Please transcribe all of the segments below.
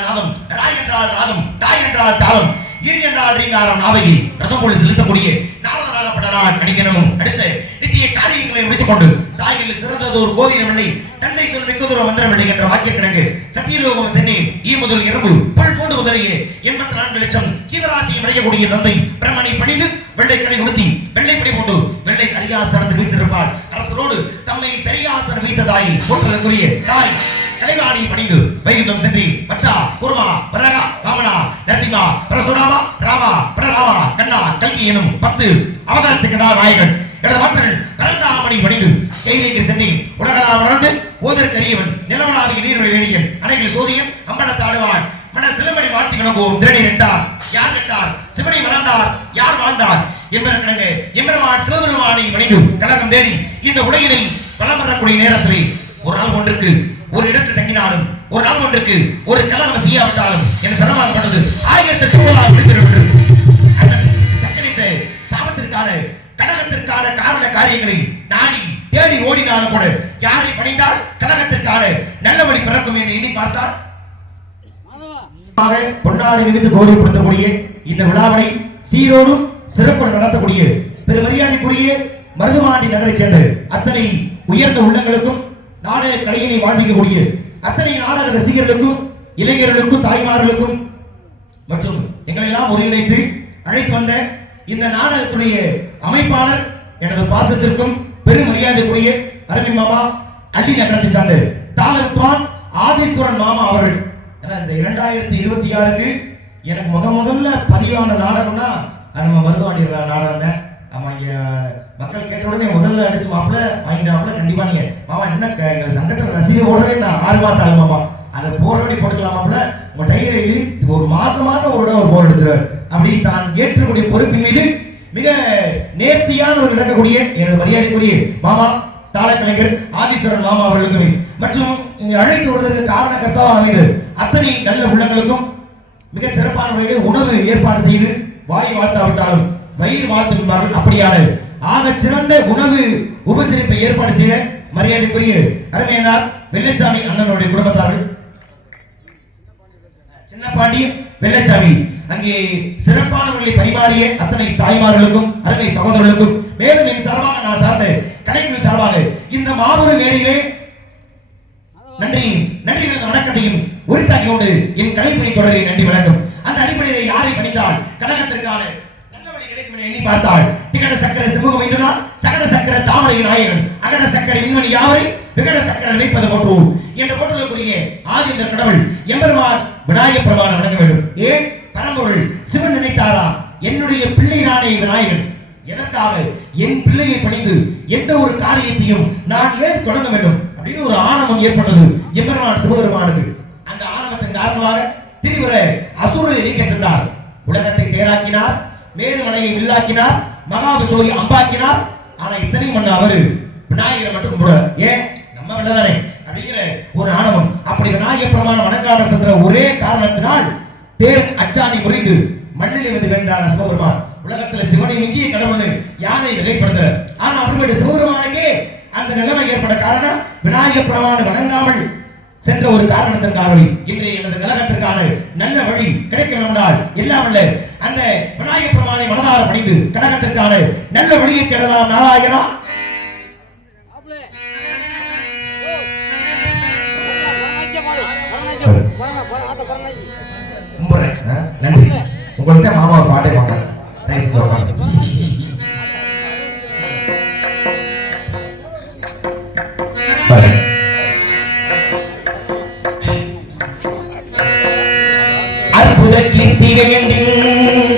என்றால் நாதம், ராய் என்றால் ராகம், தாய் என்றால் தாளம், இரு என்றால் ரீங்காரம் நாவகி ரதம் போல் செலுத்தக்கூடிய நாரதராகப்பட்ட நான் கணிக்கணமும் அடுத்த நித்திய காரியங்களை முடித்துக் கொண்டு தாய்களில் சிறந்தது ஒரு கோவிலமில்லை, தந்தை சொல் மிக்கதொரு மந்திரமில்லை என்ற வாக்கியக்கிணங்கு சத்தியலோகம் சென்னி ஈ முதல் இரம்பு புல் போன்று முதலிய 84 லட்சம் ஜீவராசியை அடையக்கூடிய தந்தை பிரம்மனை பணிந்து வெள்ளைக்கடை உடுத்தி வெள்ளைப்படி போட்டு வெள்ளை அரியாசனத்தில் வீச்சிருப்பாள். அரசரோடு தம்மை சரியாசனம் வைத்ததாய் போற்றதற்குரிய தாய் கலைவாணி பணிந்து வைகுண்டம் சென்றி பச்சா குருமா பரகா ராமனா நரசிம்மா பரசுராமா ராமா பரராமா கண்ணா கல்கி எனும் 10 அவதாரத்துக்கு தான் நாயகன் இடமாற்றல் கருணாமணி பணிந்து கைலைக்கு சென்றி உலகளா உணர்ந்து ஓதற்கரியவன் நிலவனாவிய நீர்வழி வேணியன் அணையில் சோதியன் அம்பலத்தாடுவான் மன சிலமணி வாழ்த்தி கிணங்கோம் திரடி நின்றார் யார் நின்றார் சிவனை மறந்தார் யார் வாழ்ந்தார் என்பதற்கு எம்பெருமான் சிவபெருமானை பணிந்து கழகம் தேடி இந்த உலகினை பலம் வரக்கூடிய நேரத்தில் ஒரு நாள் ஒன்றுக்கு ஒரு இடத்தில் தங்கினாலும் ஒரு நாள் ஒன்றுக்கு ஒரு கலகம் செய்யாவிட்டாலும் என சிரமப்பட்டது 1000 சூழலாக விடுத்திருக்கிறது. சாபத்திற்கான கழகத்திற்கான காரண காரியங்களை நாடி தேடி ஓடினாலும் கூட யாரை பணிந்தால் கழகத்திற்கான நல்ல வழி பிறக்கும் என்று எண்ணி பார்த்தால் பொன்னாடி நிமித்து கௌரவப்படுத்தக்கூடிய இந்த விழாவினை சீரோடும் சிறப்புடன் நடத்தக்கூடிய பெரு மரியாதைக்குரிய மருதுமாண்டி நகரைச் சேர்ந்த அத்தனை உயர்ந்த உள்ளங்களுக்கும் நாடக கலையினை வாழ்விக்கக்கூடிய அத்தனை நாடக ரசிகர்களுக்கும் இளைஞர்களுக்கும் தாய்மார்களுக்கும் மற்றும் எங்களை எல்லாம் ஒருங்கிணைத்து அழைத்து வந்த இந்த நாடகத்துடைய அமைப்பாளர் எனது பாசத்திற்கும் பெரும் மரியாதைக்குரிய அரவி மாமா அள்ளி நகரத்தை சார்ந்த தாளவித்வான் ஆதீஸ்வரன் மாமா அவர்கள். இந்த 2026க்கு எனக்கு முதல்ல பதிவான நாடகம்னா நம்ம மருதுவாண்டி நாடகம் தான். ஆமா, இங்க மக்கள் கேட்ட உடனே முதல்ல அடிச்சு மாப்பிள்ள வாங்கிட்டாப்புல கண்டிப்பா நீங்க மாமா என்ன எங்க சங்கத்துல ரசீதை போடவே நான் 6 மாசம் ஆகும் மாமா, அதை போராடி போட்டுக்கலாமாப்ல உங்க டைரி எழுதி ஒரு மாசம் ஒரு போர் எடுத்துருவார். அப்படி தான் ஏற்றக்கூடிய பொறுப்பின் மீது மிக நேர்த்தியான ஒரு நடக்கக்கூடிய எனது மரியாதைக்குரிய மாமா தாளக்கலைஞர் ஆதீஸ்வரன் மாமா அவர்களுக்கு மற்றும் அழைத்து வருவதற்கு காரணக்கர்த்தாவாக அமைந்து அத்தனை நல்ல உள்ளங்களுக்கும் மிக சிறப்பான முறையில் உணவு ஏற்பாடு செய்து வாய் வாழ்த்தாவிட்டாலும் வயிறு வாழ்த்துமார்கள். அப்படியான ஆக சிறந்த உணவு உபசரிப்பை ஏற்பாடு செய்த மரியாதைக்குரிய அருமையனார் வெள்ளச்சாமி அண்ணனுடைய குடும்பத்தார்கள் சின்னப்பாண்டி வெள்ளச்சாமி அங்கே சிறப்பானவர்களை பரிமாறிய அத்தனை தாய்மார்களுக்கும் அருமை சகோதரர்களுக்கும் மேலும் என் சார்பாக நான் சார்ந்த கலைக்குழு சார்பாக இந்த மாபெரும் மேடையிலே நன்றி வணக்கத்தையும் உரித்தாக்கி கொண்டு என் கலைப்பணி தொடரில் நன்றி வணக்கம். அந்த அடிப்படையில் யாரை பணிந்தால் கழகத்திற்கான நல்ல வழி கிடைக்கும் என எண்ணி பார்த்தால் திகட சக்கர சிமுகம் வைத்ததால் சகட சக்கர தாமரை நாயகன் அகட சக்கர விண்மணி யாவரை விகட சக்கர நினைப்பது போற்று என்ற போற்றுதலுக்குரிய ஆதிந்த கடவுள் எம்பெருமான் விநாயகப் பெருமானை வணங்க வேண்டும். ஏன் பரம்பொருள் சிவன் நினைத்தாரா என்னுடைய பிள்ளை நானே விநாயகன், எதற்காக என் பிள்ளையை பணிந்து எந்த ஒரு காரியத்தையும் நான் ஏன் தொடங்க வேண்டும் அப்படின்னு ஒரு ஆணவம் ஏற்பட்டது எம்பெருமான் சிவபெருமானுக்கு. அந்த ஆணவத்தின் காரணமாக திரிபுர அசுரரை நீக்க சென்றார். உலகத்தை தேராக்கினார், மேருமலையை வில்லாக்கினார், மகாவிசோகி அம்பாக்கினார். ஆனா இத்தனையும் பண்ண அவரு விநாயகரை மட்டும் கூட ஏன் நம்ம வெள்ளதானே அப்படிங்கிற ஒரு ஆணவம். அப்படி விநாயகப் பெருமானை வணங்காம சென்ற ஒரே காரணத்தினால் தேர் அச்சாணி முறிந்து மண்ணிலே வந்து வேண்டார் சிவபெருமான். உலகத்துல சிவனை மிஞ்சிய கடவுள் யாரை வகைப்படுத்த. ஆனா அப்படிப்பட்ட சிவபெருமானுக்கே அந்த நிலைமை ஏற்பட காரணம் விநாயகப் பெருமானை வணங்காமல் சென்ற ஒரு காரணத்தின் காரணம். இன்றைய எனது கழகத்திற்கான நல்ல வழி கிடைக்கணும் என்றால் எல்லாம் அல்ல அந்த விநாயகப் பெருமானை மனதார பணிந்து கழகத்திற்கான நல்ல வழியை தேடலாம். நாராயணா நன்றி. உங்கள்கிட்ட மாமா பாட்டே பாடுறேன். அற்புத கீர்த்தி வேண்டும்,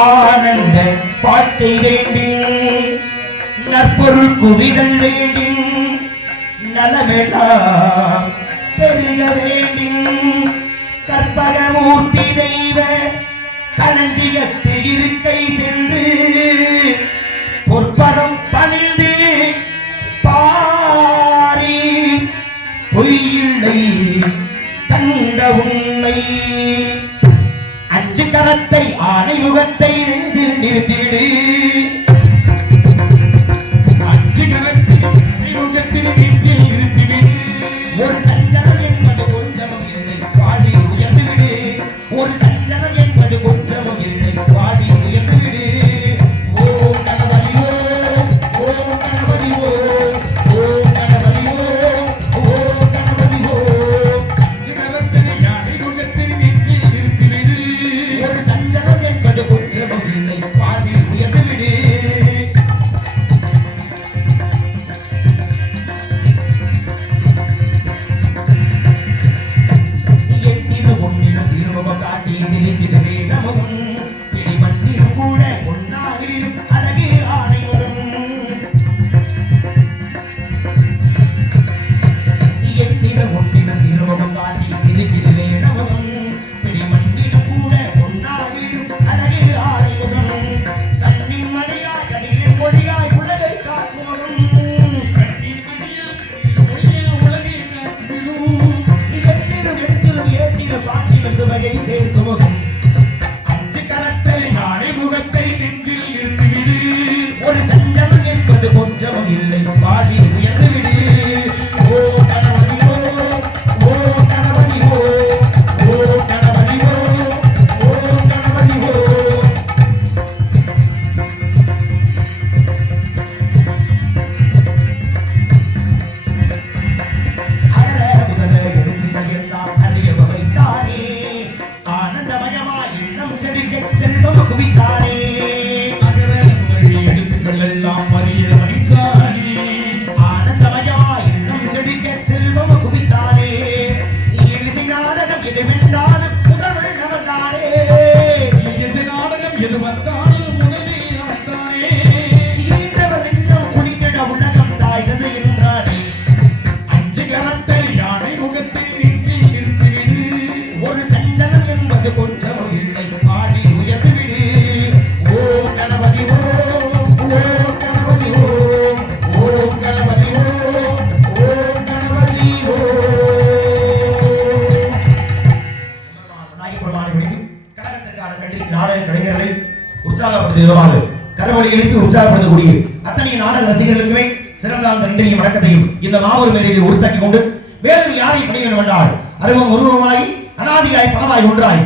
ஆனந்த பாட்டை வேண்டும், நற்பொருள் குவிதல் வேண்டும், நலமெல்லாம் பெருக வேண்டும், கற்பகமூர்த்தி தெய்வ களஞ்சியத்து இருக்கை சென்று பொற்பதம் பணிந்து பாரி பொய்யில்லை கண்ட உண்மை அஞ்சு கரத்தை ஆணை முகத்தை நெஞ்சில் நிறுத்திவிடு, அஞ்சு கரத்தை முகத்தில் நெஞ்சில் நிறுத்திவிடு, ஒரு சஞ்சலம் என்பது கொஞ்சம் என்னை பாடி குவித்தானே எழுத்துக்கள் எல்லாம் அறிய வைத்தானே ஆனந்தமயமாய் நம் செடிக்க செல்வம் குவித்தானே இசை நாடகம் எது வென்றாலும் முதல்வன் அவன்தானே எது நாடகம் எது வந்தாலும் உடனே அவன்தானே ஈன்றவர் நெஞ்சம் குனிந்திட உலகம் தாய்கிறது என்றானே அஞ்சு கரத்தை யானை முகத்தில் நின்று நிறுத்திவிடு ஒரு சஞ்சலம் என்பது கொஞ்சம் இல்லை ஆடி உயர்ந்து விடு ஓ கணபதி ஓ கணபதி ஓ கணபதி ஓ கணபதி ஓ நாயகபெருமானை விடுத்து கழகத்திற்கான நாடக கலைஞர்களை உற்சாகப்படுத்தும் விதமாக கரவொலி எழுப்பி உற்சாகப்படுத்தக்கூடிய அத்தனை நாடக ரசிகர்களுக்குமே சிறந்த நன்றியும் வணக்கத்தையும் இந்த மாபெரும் மேடையில் உறுத்தாக்கி கொண்டு மேலும் யாரை பணி வேண்டும் என்றால் அருவம் உருவமாய் அனாதிகாய் பணமாய் ஒன்றாய்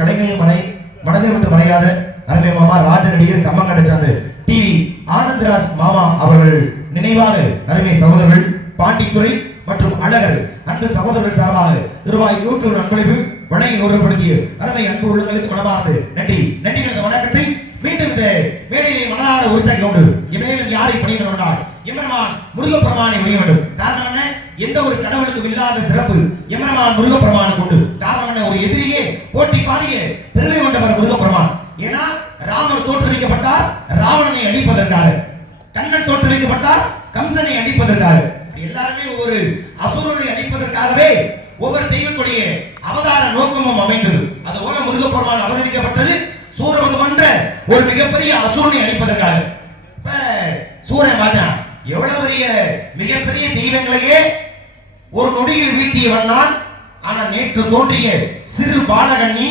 கலைஞர்கள் மனதை விட்டு மறையாத அருமை மாமா ராஜநடிகர் கம்மங்கடை சார்ந்த டிவி ஆனந்தராஜ் மாமா அவர்கள் நினைவாக அருமை சகோதரர்கள் பாண்டித்துறை மற்றும் அழகர் அன்பு சகோதரர்கள் சார்பாக ரூபாய் 100 அன்பளிப்பு வழங்கி கௌரவப்படுத்திய அருமை அன்பு உள்ளங்களுக்கு மனமார்ந்து நன்றி நன்றிகளது வணக்கத்தை மீண்டும் இந்த மேடையிலே மனதார உறுத்தாக்கி கொண்டு இமேலும் யாரை பணிய வேண்டால் எம்பெருமான் முருகப்பெருமானை பணிய வேண்டும். காரணம் என்ன? எந்த ஒரு கடவுளுக்கும் இல்லாத சிறப்பு எம்பெருமான் முருகப்பெருமானை கொண்டு. காரணம் என்ன? ஒரு எதிரியே போட்டி பாடிய பெருமை கொண்டவர் முருகப்பெருமான். ஏன்னா ராமர் தோற்றுவிக்கப்பட்டார் ராவணனை அழிப்பதற்காக, கண்ணன் தோற்றுவிக்கப்பட்டார் கம்சனை அழிப்பதற்காக. எல்லாருமே ஒரு அசுரனை அழிப்பதற்காகவே ஒவ்வொரு தெய்வத்துடைய அவதார நோக்கமும் அமைந்தது. அதுபோல முருகப்பெருமான் அவதரிக்கப்பட்டது சூரபதம் என்ற ஒரு மிகப்பெரிய அசுரனை அழிப்பதற்காக. இப்ப சூரன் பார்த்தா எவ்வளவு பெரிய மிகப்பெரிய தெய்வங்களையே ஒரு நொடியில் வீழ்த்தியவன் நான். ஆனா நேற்று தோன்றிய சிறு பாலகன் நீ,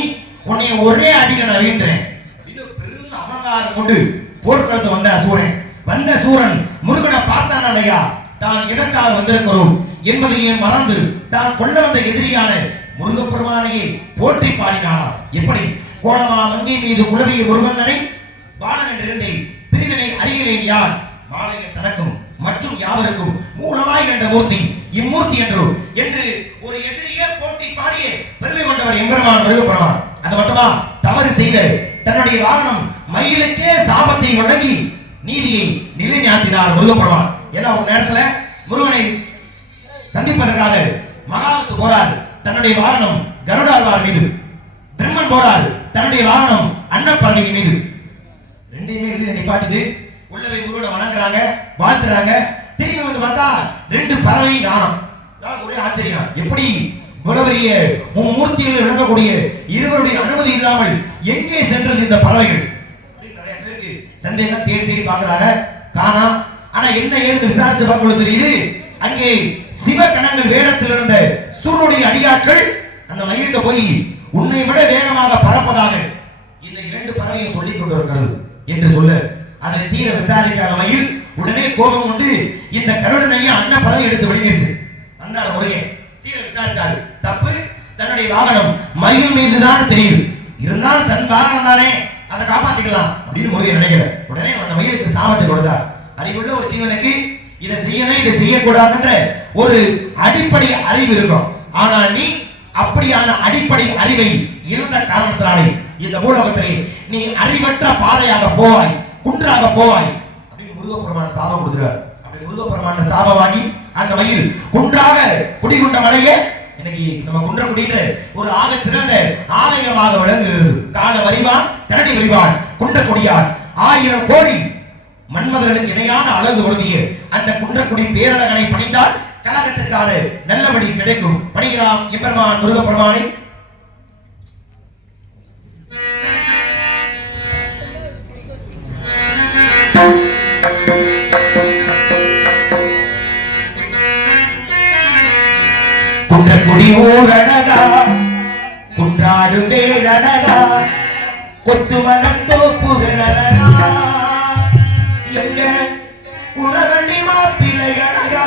உன்னை ஒரே அடியில் நான் வீழ்த்துறேன் பெரும் அகங்காரம் கொண்டு போர்க்களத்து வந்த சூரன். வந்த சூரன் முருகனை பார்த்தான் இல்லையா, தான் எதற்காக வந்திருக்கிறோம் என்பதையே மறந்து தான் கொல்ல வந்த எதிரியான முருகப்பெருமானையே போற்றி பாடினானா. எப்படி? கோணமா மங்கை மீது குலவிய முருகந்தனை பாலன் என்றிருந்தே பிரிவினை அறிகிறேன் யார் மாலையில் தனக்கும் மற்றும் யாவருக்கும் மூலமாய் கண்ட மூர்த்தி இம்மூர்த்தி என்று ஒரு எதிரியே போட்டி பாடிய பெருமை கொண்டவர் எம்பெருமான் முருகப்பெருமான். அது மட்டுமா, தவறு செய்த தன்னுடைய வாகனம் மயிலுக்கே சாபத்தை வழங்கி நீதியை நிலைநாட்டினார் முருகப்பெருமான். ஏன்னா ஒரு நேரத்துல முருகனை சந்திப்பதற்காக மகாவிஷ்ணு போறார் தன்னுடைய வாகனம் கருடாழ்வார் மீது, பிரம்மன் போறார் தன்னுடைய வாகனம் அன்னப்பறவை மீது. ரெண்டையுமே எழுதி நிப்பாட்டிட்டு உள்ளவை முருகனை வணங்குறாங்க, வாழ்த்துறாங்க. திரும்பி வந்து பார்த்தா ரெண்டு பறவையும் காணோம். ஒரே ஆச்சரியம், எப்படி புலவரிய மூர்த்திகள் விளங்கக்கூடிய இருவருடைய அனுமதி இல்லாமல் எங்கே சென்றது இந்த பறவைகள்? நிறைய பேருக்கு சந்தேகம். தேடி தேடி பார்க்கறாங்க, காணோம். ஆனா என்ன ஏது விசாரிச்சு பார்க்கும்போது தெரியுது, அங்கே சிவகணங்கள் வேடத்தில் இருந்த சூரனுடைய அடியாட்கள் அந்த மயில்கிட்ட போய் உன்னை விட வேகமாக பறப்பதாக இந்த இரண்டு பறவையும் சொல்லிக் கொண்டிருக்கிறது என்று சொல்ல, அதை தீர விசாரிக்காத மயில் உடனே கோபம் கொண்டு இந்த கருடனையும் அன்ன பறவை எடுத்து விழுங்கிருச்சு. வந்தார் முருகன், தீர விசாரிச்சாரு. தப்பு தன்னுடைய வாகனம் மயில் மீதுதான் தெரியுது, இருந்தாலும் தன் வாகனம் தானே, அதை காப்பாத்திக்கலாம் அப்படின்னு முருகன் நினைக்கல. உடனே அந்த மயிலுக்கு சாபத்தை கொடுத்தார். அறிவுள்ள ஒரு ஜீவனுக்கு இதை செய்யணும் இதை செய்யக்கூடாதுன்ற ஒரு அடிப்படை அறிவு இருக்கும். ஆனால் நீ அப்படியான அடிப்படை அறிவை இழந்த காரணத்தினாலே இந்த பூலோகத்திலே நீ அறிவற்ற பாறையாக போவாய், குன்றாக போவாய் அப்படின்னு முருகப்பெருமான் சாபம் கொடுக்கிறார். அப்படி முருகப்பெருமான சாபம் வாங்கி அந்த மயில் குன்றாக குடிகொண்ட மலையே இன்னைக்கு நம்ம குன்றக்குடின்ற ஒரு ஆக சிறந்த ஆலயமாக விளங்குகிறது. கால வரிவான் திரடி வரிவான் குன்றக்குடியார் 1000 கோடி மன்மதர்களுக்கு இணையான அழகு கொடுத்திய அந்த குன்றக்குடி பேரழகனை பணிந்தால் கழகத்திற்கான நல்லபடி கிடைக்கும். பணிகிறாம் எம்பெருமான் முருகப்பெருமானை. குன்றக்குடி ஊரழகா குன்றாடு பேரழகா கொத்து மலத்தோப்புகள் அழகா எங்க குறவழி மாப்பிள்ளை அழகா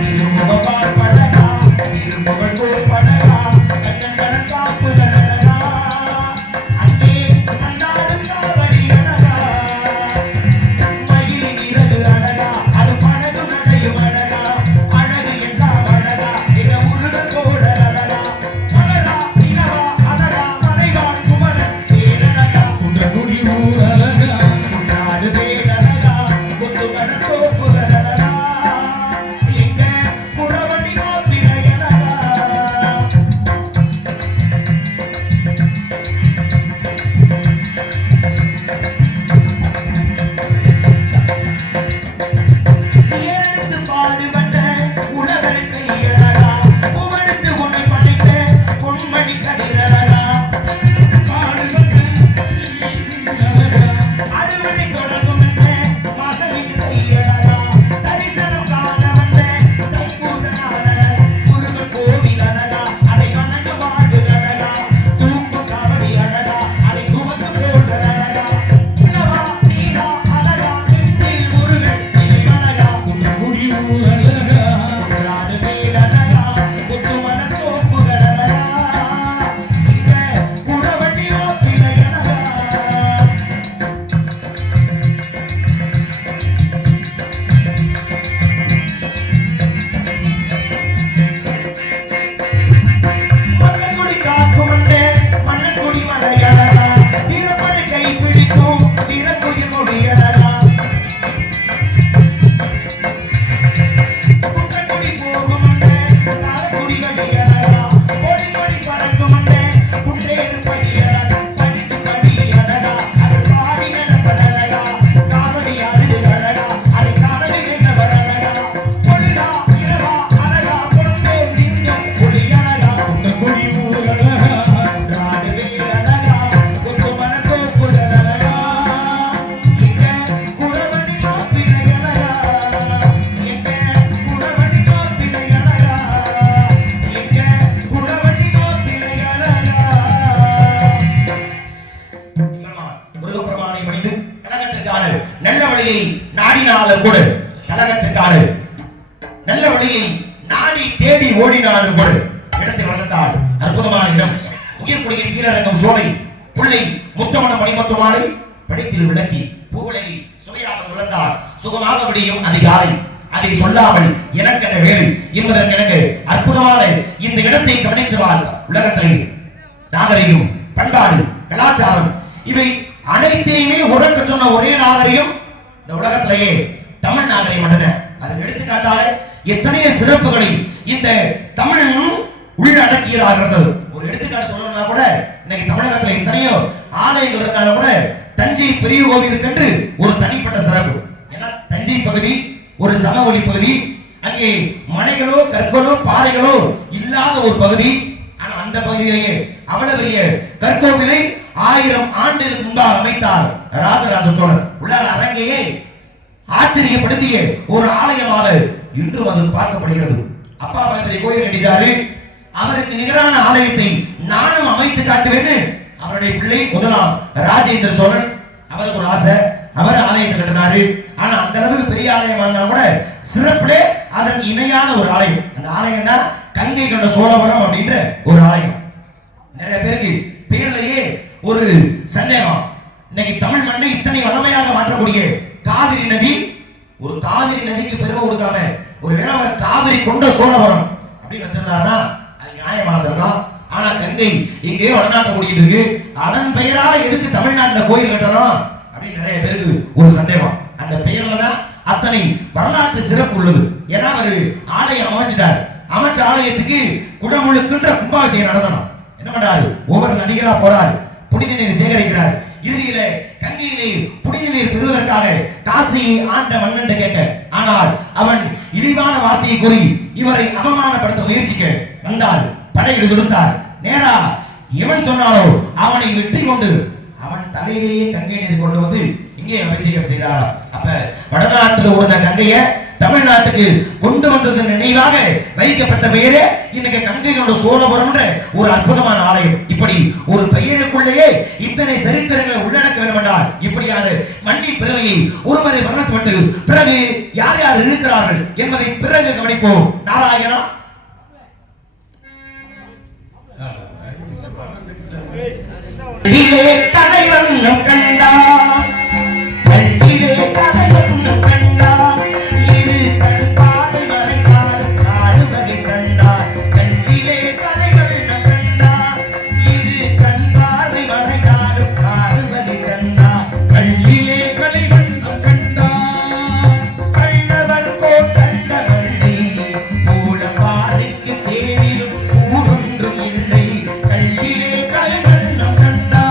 திருமுகப்பால் பழகா திருமுகல் போல் பழகா கண்ணன் கணக்காப்புகள் அழகா அங்கே கண்ணாடும் காவடி அழகா மயில் நிறது அழகா அது பழகு நடையும் அழகா அழகு எல்லாம் அழகா எங்க முருக இருந்தாலும் கூட இடத்தை வளர்ந்தால் அற்புதமான இடம். உயிர்குடியின் கீழரங்கம் சோலை புள்ளை முத்தமன மணிமத்து மாலை படைத்தில் விளக்கி பூவுலகி சுவையாக சொல்லத்தால் சுகமாக விடியும் அதிகாலை. அதை சொல்லாமல் எனக்கு என்ன வேறு என்பதற்கு அற்புதமான இந்த இடத்தை கவனித்து வாழ்ந்த உலகத்திலே நாகரிகம், பண்பாடு, கலாச்சாரம் இவை அனைத்தையுமே உறக்க சொன்ன ஒரே நாகரிகம் இந்த உலகத்திலேயே தமிழ் நாகரிகம் மட்டும்தான். அதற்கு எடுத்துக்காட்டாக எத்தனையோ சிறப்புகளை இந்த தமிழ் உள்ளடக்கியதாக இருந்தது. ஒரு எடுத்துக்காட்டு சொல்லணும்னா கூட இன்னைக்கு தமிழகத்தில் எத்தனையோ ஆலயங்கள் இருந்தாலும் கூட தஞ்சை பெரிய கோவிலுக்கென்று ஒரு தனிப்பட்ட சிறப்பு. ஏன்னா தஞ்சை பகுதி ஒரு சமவெளி பகுதி, அங்கே மலைகளோ கற்களோ பாறைகளோ இல்லாத ஒரு பகுதி. ஆனா அந்த பகுதியிலேயே அவ்வளவு பெரிய கற்கோவிலை 1000 ஆண்டுகளுக்கு முன்பாக அமைத்தார் ராஜராஜ சோழன். உலக அரங்கையே ஆச்சரியப்படுத்திய ஒரு ஆலயமாக இன்று அது பார்க்கப்படுகிறது. அப்பா பெரிய கோயில் கட்டிட்டாரு, அவருக்கு நிகரான ஆலயத்தை நானும் அமைத்து காட்டுவேன்னு அவருடைய பிள்ளை முதலாம் ராஜேந்திர சோழன், அவருக்கு ஒரு ஆசை, அவர் ஆலயத்தை கட்டினாரு. ஆனா அந்த அளவுக்கு பெரிய ஆலயம் இருந்தா கூட சிறப்பிலே அதற்கு இணையான ஒரு ஆலயம். அந்த ஆலயம் தான் கங்கை கொண்ட சோழபுரம் அப்படின்ற ஒரு ஆலயம். நிறைய பேருக்கு பேர்லயே ஒரு சந்தேகம். இன்னைக்கு தமிழ் மண்ணை இத்தனை வளமையாக மாற்றக்கூடிய காவிரி நதி, ஒரு காவிரி நதிக்கு பெருமை கொடுக்காம ஒரு வேறவர் காவிரி கொண்ட சோழபுரம் அப்படின்னு வச்சிருந்தாருன்னா அது நியாயமாக இருக்கும். ஆனா கங்கை இங்கே வடநாட்டை ஓடிட்டு இருக்கு, அதன் பெயரால எதுக்கு தமிழ்நாட்டில் கோயில் கட்டணும் அப்படின்னு நிறைய பேருக்கு ஒரு சந்தேகம். அந்த பெயர்ல தான் அத்தனை வரலாற்று சிறப்பு உள்ளது. ஏன்னா அவர் ஆலயம் அமைச்சிட்டார், அமைச்ச ஆலயத்துக்கு குடமுழுக்குன்ற கும்பாபிஷேகம் நடத்தணும். என்ன பண்றாரு, ஒவ்வொரு நதிகளா போறாரு, புனித நீர் சேகரிக்கிறார். இறுதியில கங்கையிலே புனித நீர் பெறுவதற்காக காசியை ஆண்ட மன்னன் கேட்க, ஆனால் அவன் இழிவான வார்த்தையை கூறி இவரை அவமானப்படுத்த முயற்சிக்க வந்தார். படையில் கொடுத்தார். நேரா எவன் சொன்னாலோ அவனை வெற்றி கொண்டு அவன் தலையிலேயே கங்கை நீர் கொண்டு வந்து இங்கே அபிஷேகம் செய்தார். அப்ப வடநாட்டில் உள்ள கங்கையை தமிழ்நாட்டுக்கு கொண்டு வந்தது நினைவாக வைக்கப்பட்ட பெயரே இன்னைக்கு கங்கை கொண்ட சோழபுரம் ஒரு அற்புதமான ஆலயம். இப்படி ஒரு பெயருக்குள்ளேயே இத்தனை சரித்திரங்களை உள்ளடக்க வேண்டும் என்றால் இப்படியான மண்ணின் பெருமையை ஒருவரை வர்ணப்பட்டு பிறகு யார் யார் இருக்கிறார்கள் என்பதை பிறகு கவனிப்போம். நாராயணா கதைவண்ணம் கண்டா, கண்டிலே கதைவண்ணம் கண்டா, இரு கண்பாடு மறைந்தார் காடுவதை கண்டார். கண்டிலே கதைவண்ணம் கண்டா, இரு கண்பாடு மறைந்தார் காடுவதை கண்டார். கண்டிலே கதைவண்ணம் கண்டா, கண்டவர் கோ கண்டவள்ளி மூல பாறைக்கு தேனிலும் ஊரொன்றும் இல்லை. கண்டிலே கதைவண்ணம் கண்டா.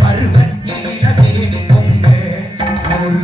பருவத்தில் இளவேணி பொங்க ஒரு